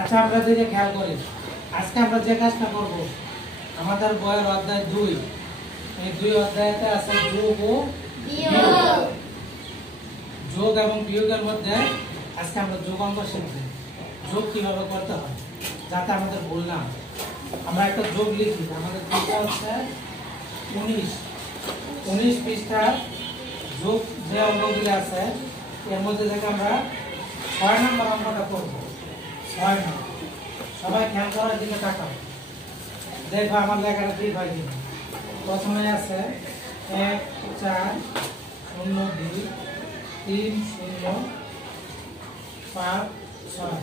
আচ্ছা আমরা দিকে খেয়াল করি। আজকে আমরা যে কাজটা করব, আমাদের বইয়ের অধ্যায় 2, এই 2 অধ্যায়তে আছে যোগ ও বিয়োগ। যোগ এবং বিয়োগের মধ্যে আজকে আমরা যোগ অঙ্ক শিখব। যোগ কিভাবে করতে হয় যাতে আমাদের ভুল না হয়। আমরা একটা যোগ লিখি। আমাদের যোগটা হচ্ছে 19 পৃষ্ঠার যোগ যে অঙ্কগুলো আছে এর মধ্যে থেকে আমরা 6 নম্বর অঙ্কটা করব। 6 নম্বর। সবাই খেয়াল করার দিকে তাকাও, দেখো আমার লেখাটা ঠিক হয় কিনা। প্রথমে আছে 1 4 0 2 3 0 5 6।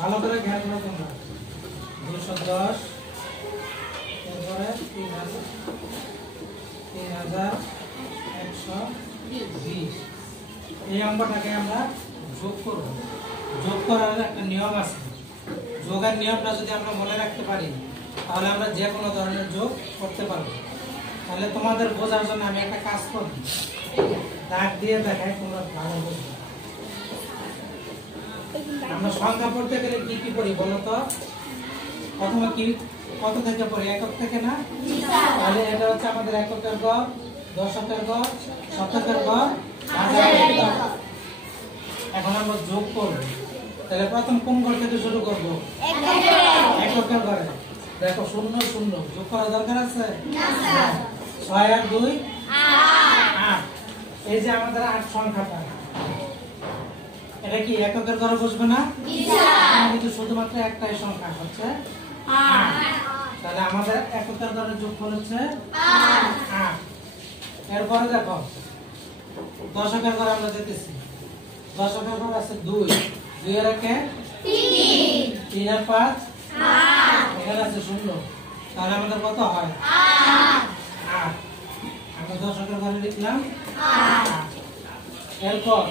ভালো করে খেয়াল করো তোমরা। 210, তারপরে 3120। এই অঙ্কটাকে আমরা যোগ করব। যোগ করার একটা নিয়ম আছে। যোগের নিয়মটা যদি আমরা মনে রাখতে পারি তাহলে আমরা যে কোনো ধরনের যোগ করতে পারবো। তাহলে তোমাদের বোঝার জন্য আমি একটা কাজ করব, দাগ দিয়ে দেখাই, তোমরা ভালো বুঝবে। আমরা সংখ্যা পড়তে গেলে কি কি পড়ি বলো তো? প্রথমে কি কত থেকে পড়ি? একক থেকে না? তাহলে এটা হচ্ছে আমাদের এককের গড়, দশকের গড়, শতকের গড়, হাজারের গড়। এখন আমরা যোগ করব। তাহলে প্রথম কোন ঘর থেকে শুরু করব? এককের ঘরে। দেখো 0 0 যোগ করা দরকার আছে না স্যার। 6 আর 2 8। এই যে আমাদের 8 সংখ্যাটা, এটা কি এককের ঘরে বসবে না? জি স্যার। কিন্তু শুধুমাত্র একটাই সংখ্যা হচ্ছে 8। তাহলে আমাদের এককের ঘরে যোগফল হচ্ছে 8। এরপরে দেখো দশকের ঘরে আমরা যেতেছি। দশকের ঘরে আছে 2, 2 এর একে 3, 3 আর 5 8, এখানে আছে 0। তাহলে আমাদের কত হয়? 8। আমরা দশকের ঘরে লিখলাম 8। এরপর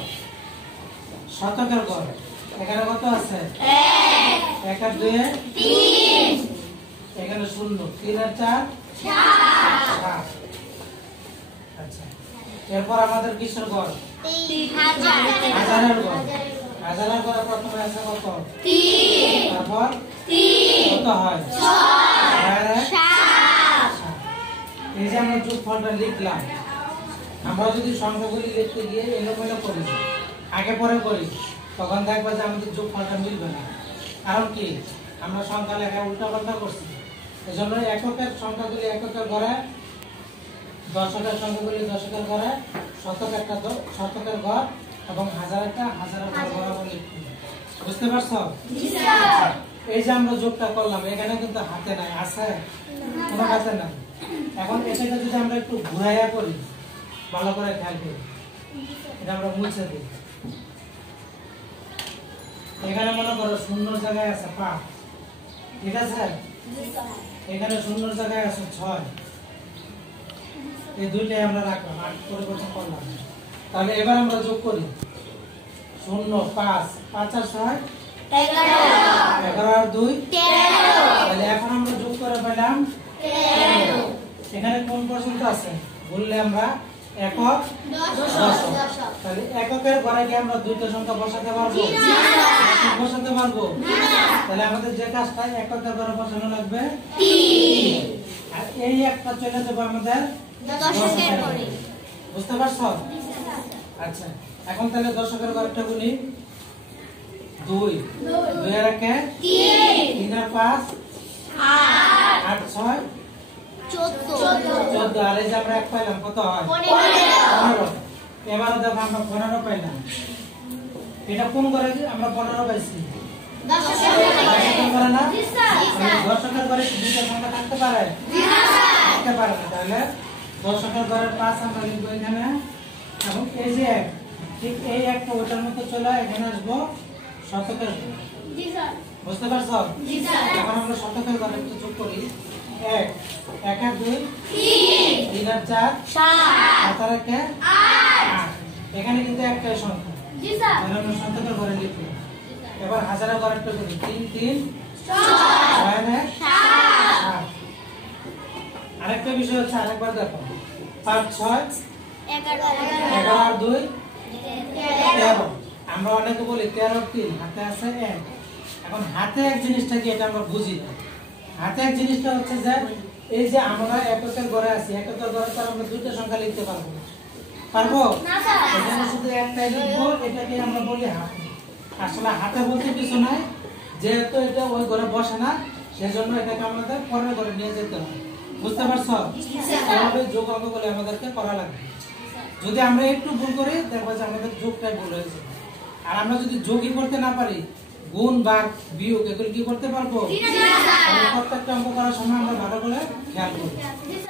শতকের ঘরে এখানে কত আছে? 1, 1 আর 2 3, এখানে 0, 3 আর 4 7। আচ্ছা, এরপর আমাদের কিসের ঘর? হাজারের ঘর। হাজারের ঘরে প্রথমে আছে কত? 3, তারপর কত হয়? 6। এই যে আমরা যোগফলটা লিখলাম, আমরা যদি সংখ্যাগুলি লিখতে গিয়ে এলোমেলো করি, আগে পরে করি, তখন দেখবা যে আমাদের যোগফলটা মিলবে না। কারণ কি? আমরা সংখ্যা লেখা উল্টাপাল্টা করছি। এই জন্য এককের সংখ্যাগুলি এককের ঘরে, দশকের সংখ্যাগুলি দশকের ঘরে, শতক একটা শতকের ঘর এবং হাজার একটা হাজারের ঘর বরাবর লিখতে। বুঝতে পারছো? এই যে আমরা যোগটা করলাম, এখানে কিন্তু হাতে নাই, আছে? কোনো হাতে নাই। এখন এটাকে যদি আমরা একটু ঘুরাইয়া করি, ভালো করে খেয়াল করি, এটা আমরা মুছে দিই। এখানে মনে করো 0 জায়গায় আছে 5, ঠিক আছে? এখানে 0 জায়গায় আছে 6। এই দুইটাই আমরা রাখলাম, 8 পরিবর্তন করলাম। তাহলে এবার আমরা যোগ করি। 0 5, 5 আর 6 11, 11 আর 2 13। তাহলে এখন আমরা যোগ করে পেলাম 13। এখানে কোন পর্যন্ত আছে বললে আমরা একক দশক। তাহলে এককের ঘরে কি আমরা দুইটা সংখ্যা বসাতে পারবো? বসাতে পারবো না। তাহলে আমাদের যে কাজটা এককের ঘরে বসানো লাগবে 3, আর এই একটা চলে যাবে আমাদের দশকের ঘরে। বুঝতে পারছো? আচ্ছা, এখন তাহলে দশকের ঘরটা গুনি। 2, 2 এর একে 3, 3 আর 5 8, 8 6 14। আর এই যে আমরা 1 পাইলাম, কত হয়? 15। এবারে দেখো আমরা 15 পাইলাম। এটা কোন ঘরে আমরা 15 পাইছি? দশকের ঘরে না? দশকের ঘরে কি দুইটা সংখ্যা থাকতে পারে? থাকতে পারে না। তাহলে দশকের ঘরের 5 আমরা লিখবো এখানে, এবং এই যে 1, ঠিক এই একটা ওটার মতো চলে এখানে আসবো শতকের ঘর। বুঝতে পারছো? এখন আমরা শতকের ঘরে একটু যোগ করি। 1, 1 আর 2 3, 3 আর 4 7, 7 আর 1 8। এখানে কিন্তু একটাই সংখ্যা। তাহলে আমরা শতকের ঘরে লিখবো। এবার হাজারের ঘরে একটু করি। 3 3 6 আর 1 7। আরেকটা বিষয় হচ্ছে, আরেকবার দেখো, 5 6 11 আর 2 13। আমরা অনেকে বলি 13 আর 3 হাতে আছে 1। এখন হাতে এক জিনিসটা কি এটা আমরা বুঝি না। হাতে এক জিনিসটা হচ্ছে যে এই যে আমরা এককের ঘরে আছি, এককের ঘরে তো আমরা দুইটা সংখ্যা লিখতে পারবো না। পারবো? এখানে শুধু একটাই লিখবো, এটাকে আমরা বলি হাত। আসলে হাতে বলতে কিছু নাই, যেহেতু এটা ওই ঘরে বসে না, সেজন্য এটাকে আমাদের পরের ঘরে নিয়ে যেতে হবে। বুঝতে পারছো? এভাবে যোগ অঙ্ক করে আমাদেরকে করা লাগবে। যদি আমরা একটু ভুল করি দেখবো যে আমাদের যোগটাই ভুল হয়েছে। আর আমরা যদি যোগই করতে না পারি, গুণ ভাগ বিয়োগ এগুলো কি করতে পারবো? প্রত্যেকটা অঙ্ক করার সময় আমরা ভালো করে খেয়াল করবো।